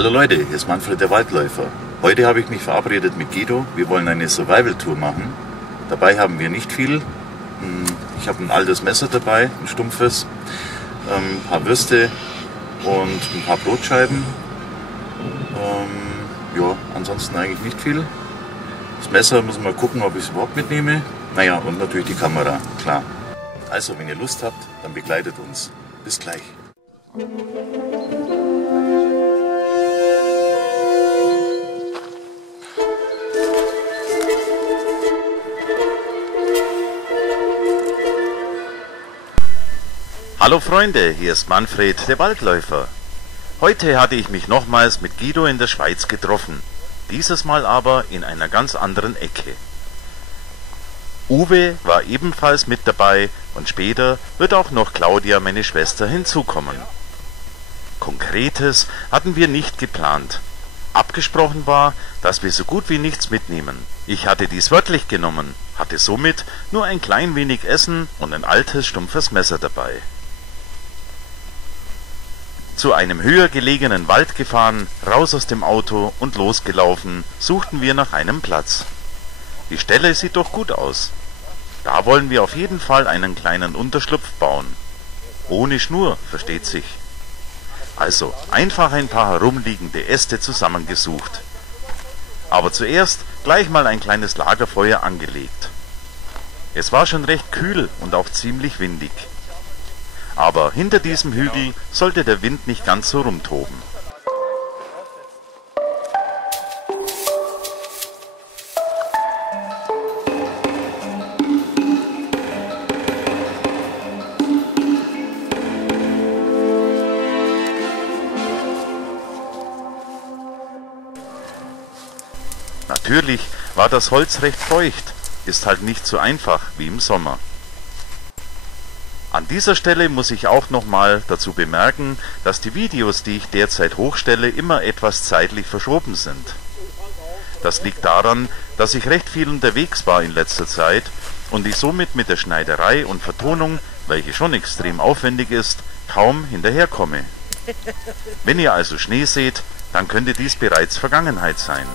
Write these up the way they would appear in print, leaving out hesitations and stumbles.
Hallo Leute, hier ist Manfred der Waldläufer. Heute habe ich mich verabredet mit Guido. Wir wollen eine Survival-Tour machen. Dabei haben wir nicht viel. Ich habe ein altes Messer dabei, ein stumpfes, ein paar Würste und ein paar Brotscheiben. Ja, ansonsten eigentlich nicht viel. Das Messer muss man gucken, ob ich es überhaupt mitnehme. Naja, und natürlich die Kamera, klar. Also, wenn ihr Lust habt, dann begleitet uns. Bis gleich. Hallo Freunde, hier ist Manfred der Waldläufer. Heute hatte ich mich nochmals mit Guido in der Schweiz getroffen, dieses Mal aber in einer ganz anderen Ecke. Uwe war ebenfalls mit dabei und später wird auch noch Claudia, meine Schwester, hinzukommen. Konkretes hatten wir nicht geplant. Abgesprochen war, dass wir so gut wie nichts mitnehmen. Ich hatte dies wörtlich genommen, hatte somit nur ein klein wenig Essen und ein altes, stumpfes Messer dabei. Zu einem höher gelegenen Wald gefahren, raus aus dem Auto und losgelaufen, suchten wir nach einem Platz. Die Stelle sieht doch gut aus. Da wollen wir auf jeden Fall einen kleinen Unterschlupf bauen. Ohne Schnur, versteht sich. Also einfach ein paar herumliegende Äste zusammengesucht. Aber zuerst gleich mal ein kleines Lagerfeuer angelegt. Es war schon recht kühl und auch ziemlich windig. Aber hinter diesem Hügel sollte der Wind nicht ganz so rumtoben. Natürlich war das Holz recht feucht, ist halt nicht so einfach wie im Sommer. An dieser Stelle muss ich auch nochmal dazu bemerken, dass die Videos, die ich derzeit hochstelle, immer etwas zeitlich verschoben sind. Das liegt daran, dass ich recht viel unterwegs war in letzter Zeit und ich somit mit der Schneiderei und Vertonung, welche schon extrem aufwendig ist, kaum hinterherkomme. Wenn ihr also Schnee seht, dann könnte dies bereits Vergangenheit sein.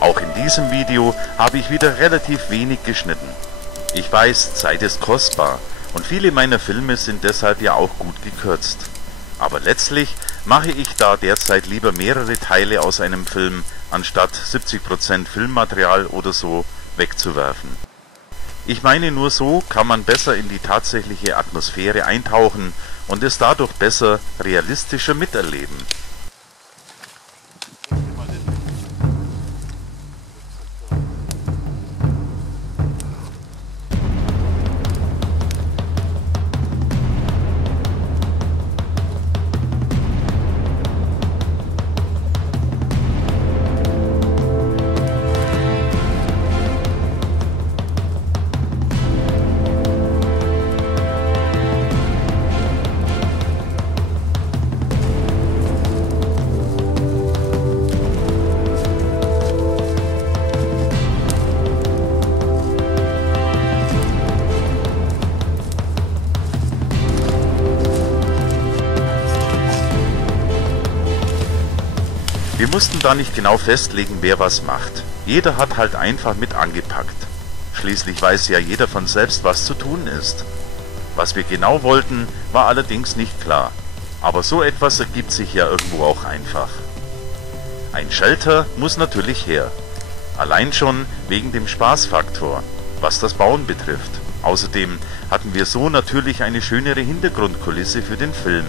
Auch in diesem Video habe ich wieder relativ wenig geschnitten. Ich weiß, Zeit ist kostbar und viele meiner Filme sind deshalb ja auch gut gekürzt. Aber letztlich mache ich da derzeit lieber mehrere Teile aus einem Film, anstatt 70% Filmmaterial oder so wegzuwerfen. Ich meine, nur so kann man besser in die tatsächliche Atmosphäre eintauchen und es dadurch besser, realistischer miterleben. Wir mussten da nicht genau festlegen, wer was macht. Jeder hat halt einfach mit angepackt. Schließlich weiß ja jeder von selbst, was zu tun ist. Was wir genau wollten, war allerdings nicht klar. Aber so etwas ergibt sich ja irgendwo auch einfach. Ein Shelter muss natürlich her. Allein schon wegen dem Spaßfaktor, was das Bauen betrifft. Außerdem hatten wir so natürlich eine schönere Hintergrundkulisse für den Film.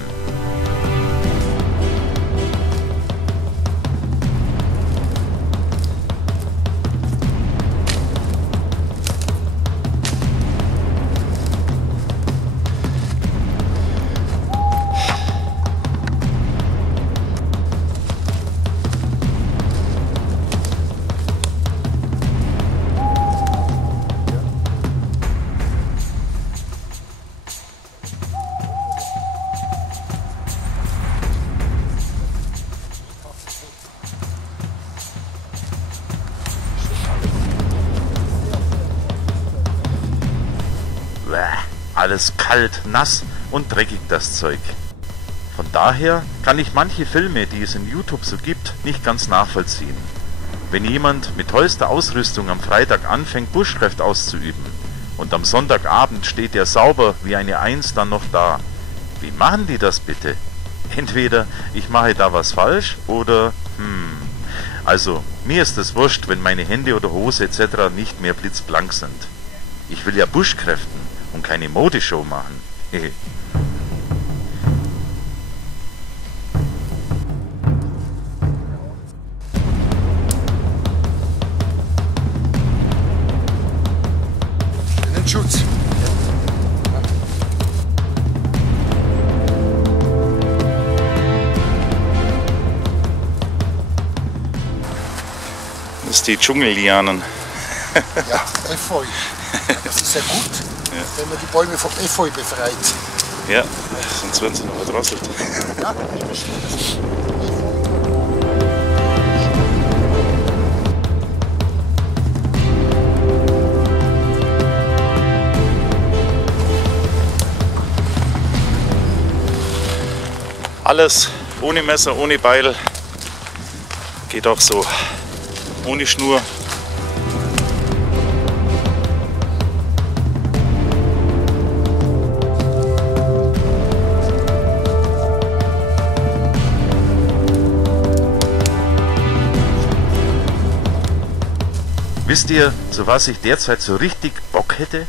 Alles kalt, nass und dreckig das Zeug. Von daher kann ich manche Filme, die es in YouTube so gibt, nicht ganz nachvollziehen. Wenn jemand mit tollster Ausrüstung am Freitag anfängt, Bushcraft auszuüben und am Sonntagabend steht er sauber wie eine Eins dann noch da. Wie machen die das bitte? Entweder ich mache da was falsch oder Also, mir ist es wurscht, wenn meine Hände oder Hose etc. nicht mehr blitzblank sind. Ich will ja Bushcraften und keine Modeshow machen. Schutz. Das ist die Dschungellianen. Ja, Efeu. Das ist ja gut, wenn man die Bäume vom Efeu befreit. Ja, sonst werden sie noch verdrosselt. Ja, das stimmt. Alles ohne Messer, ohne Beil. Geht auch so. Ohne Schnur. Wisst ihr, zu was ich derzeit so richtig Bock hätte?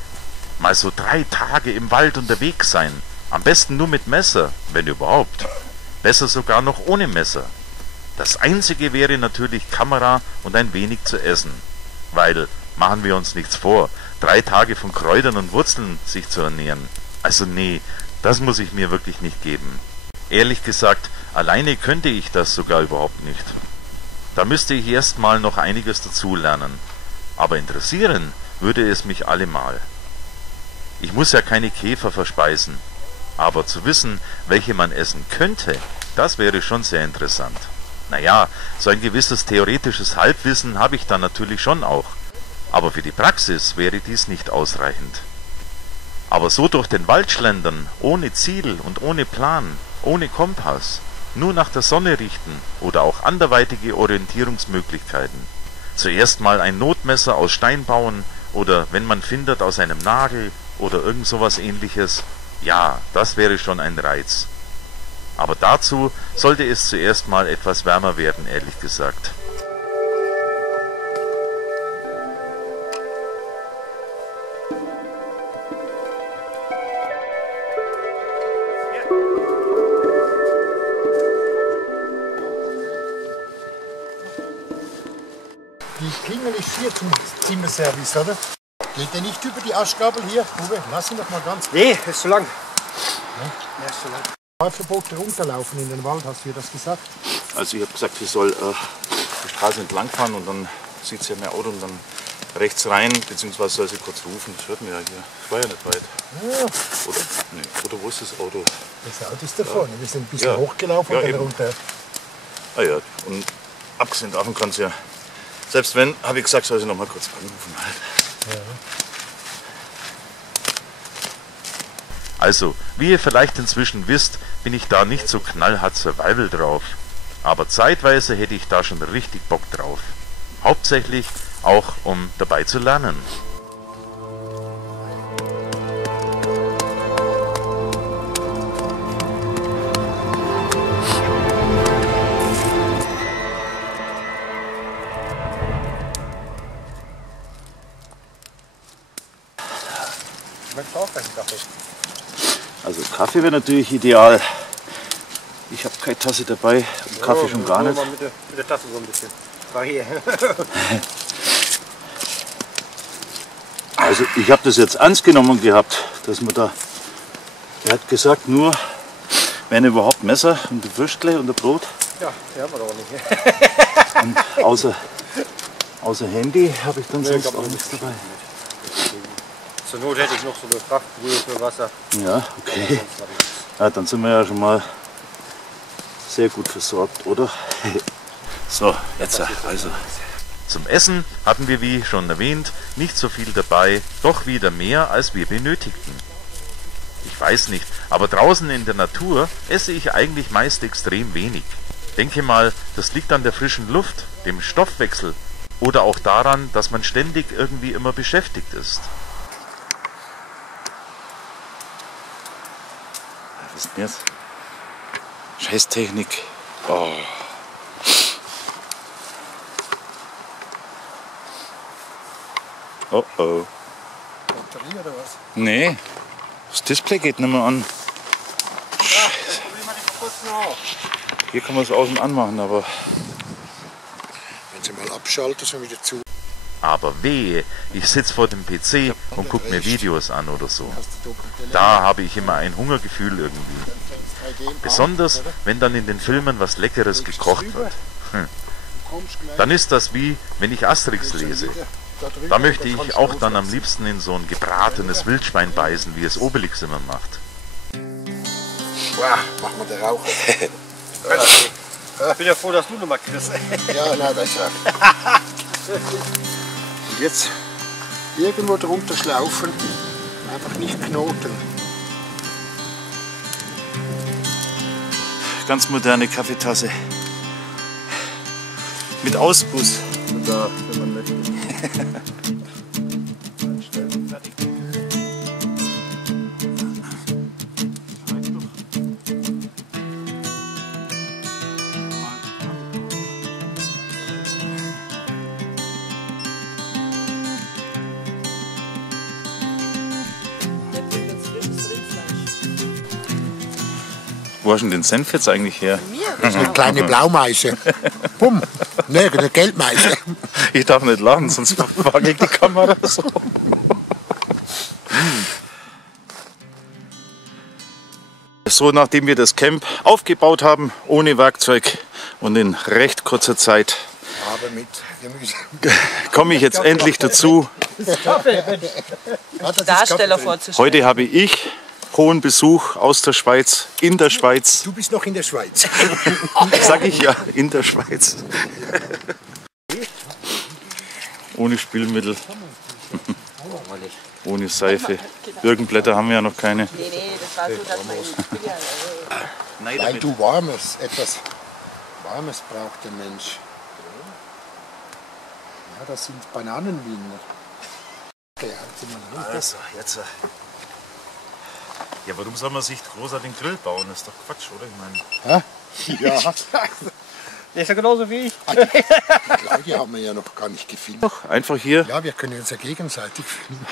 Mal so 3 Tage im Wald unterwegs sein. Am besten nur mit Messer, wenn überhaupt. Besser sogar noch ohne Messer. Das Einzige wäre natürlich Kamera und ein wenig zu essen. Weil, machen wir uns nichts vor, 3 Tage von Kräutern und Wurzeln sich zu ernähren. Also nee, das muss ich mir wirklich nicht geben. Ehrlich gesagt, alleine könnte ich das sogar überhaupt nicht. Da müsste ich erst mal noch einiges dazulernen. Aber interessieren würde es mich allemal. Ich muss ja keine Käfer verspeisen. Aber zu wissen, welche man essen könnte, das wäre schon sehr interessant. Naja, so ein gewisses theoretisches Halbwissen habe ich dann natürlich schon auch. Aber für die Praxis wäre dies nicht ausreichend. Aber so durch den Wald schlendern, ohne Ziel und ohne Plan, ohne Kompass, nur nach der Sonne richten oder auch anderweitige Orientierungsmöglichkeiten. Zuerst mal ein Notmesser aus Stein bauen oder, wenn man findet, aus einem Nagel oder irgend sowas ähnliches. Ja, das wäre schon ein Reiz. Aber dazu sollte es zuerst mal etwas wärmer werden, ehrlich gesagt. Die Klingel ist hier zum Zimmerservice, oder? Geht der nicht über die Aschgabel hier? Uwe, lass ihn doch mal ganz. Nee, ist zu lang. Ja, ist so lang. Fahrverbot runterlaufen in den Wald, hast du ihr das gesagt? Also ich habe gesagt, ich soll die Straße entlang fahren und dann sieht sie ja mein Auto und dann rechts rein, beziehungsweise soll sie kurz rufen. Das hört man ja hier. Ich war ja nicht weit. Ja. Oder? Nee. Oder wo ist das Auto? Das Auto ist da vorne. Wir sind ein bisschen Ja. hochgelaufen Ja, und dann eben. runter. Ah ja, und abgesehen davon kann sie ja, selbst wenn, habe ich gesagt, soll sie noch mal kurz anrufen halt. Ja. Also, wie ihr vielleicht inzwischen wisst, bin ich da nicht so knallhart Survival drauf. Aber zeitweise hätte ich da schon richtig Bock drauf. Hauptsächlich auch, um dabei zu lernen. Kaffee wäre natürlich ideal. Ich habe keine Tasse dabei, und Kaffee schon gar nicht. Mal mit der Tasse so ein bisschen. War hier. Also ich habe das jetzt ernst genommen gehabt, dass man da, er hat gesagt, nur wenn überhaupt Messer und ein Würstle und ein Brot. Ja, die haben wir doch nicht. Und außer Handy habe ich dann sonst auch nichts dabei. Zur Not hätte ich noch so eine Kraftbrühe für Wasser. Ja, okay. Ja, dann sind wir ja schon mal sehr gut versorgt, oder? So, jetzt also. Zum Essen hatten wir, wie schon erwähnt, nicht so viel dabei, doch wieder mehr, als wir benötigten. Ich weiß nicht, aber draußen in der Natur esse ich eigentlich meist extrem wenig. Denke mal, das liegt an der frischen Luft, dem Stoffwechsel oder auch daran, dass man ständig irgendwie immer beschäftigt ist. Was ist denn jetzt? Scheißtechnik. Oh. Oh oh. Batterie oder was? Nee, das Display geht nicht mehr an. Scheiße. Hier kann man es außen anmachen, aber Wenn sie mal abschalten, schon wieder zu. Aber wehe, ich sitze vor dem PC und gucke mir Videos an oder so. Hast du doppelte Länge, Da habe ich immer ein Hungergefühl irgendwie. dann fängst du 3D an, Besonders, oder? wenn dann in den Filmen was Leckeres gekocht wird. Du kommst gleich Dann ist das wie, wenn ich Asterix lese. da drüber Da und möchte kannst ich du auch dann am loslassen. liebsten in so ein gebratenes Wildschwein beißen, wie es Obelix immer macht. Wow, mach mal den Rauch. Ich bin ja froh, dass du noch mal kriegst. Ja, nein, das ist ja. Und jetzt irgendwo drunter schlaufen, einfach nicht knoten. ganz moderne Kaffeetasse. Mit Ausguss. Da, wenn man möchte. Wo hast du denn den Senf jetzt eigentlich her? Das ist eine kleine Blaumeise. Bumm. Ne, eine Geldmeise. Ich darf nicht lachen, sonst verfange ich die Kamera so. So, nachdem wir das Camp aufgebaut haben, ohne Werkzeug und in recht kurzer Zeit, Aber mit Gemüse. komme ich jetzt endlich dazu. Darsteller vorzustellen. Heute habe ich hohen Besuch aus der Schweiz, in der Schweiz. Du bist noch in der Schweiz. Sag ich ja, in der Schweiz. Ohne Spülmittel, ohne Seife. Birkenblätter haben wir ja noch keine. Nee, das war so, dass man Weil du Warmes, etwas Warmes braucht der Mensch. Ja, das sind Bananenwiener. Okay, Also, jetzt. Ja, warum soll man sich groß den Grill bauen? Das ist doch Quatsch, oder? Ich meine. ja. Der ist ja genauso wie ich. Claudia haben wir ja noch gar nicht gefilmt. Einfach hier. Ja, wir können uns ja gegenseitig filmen.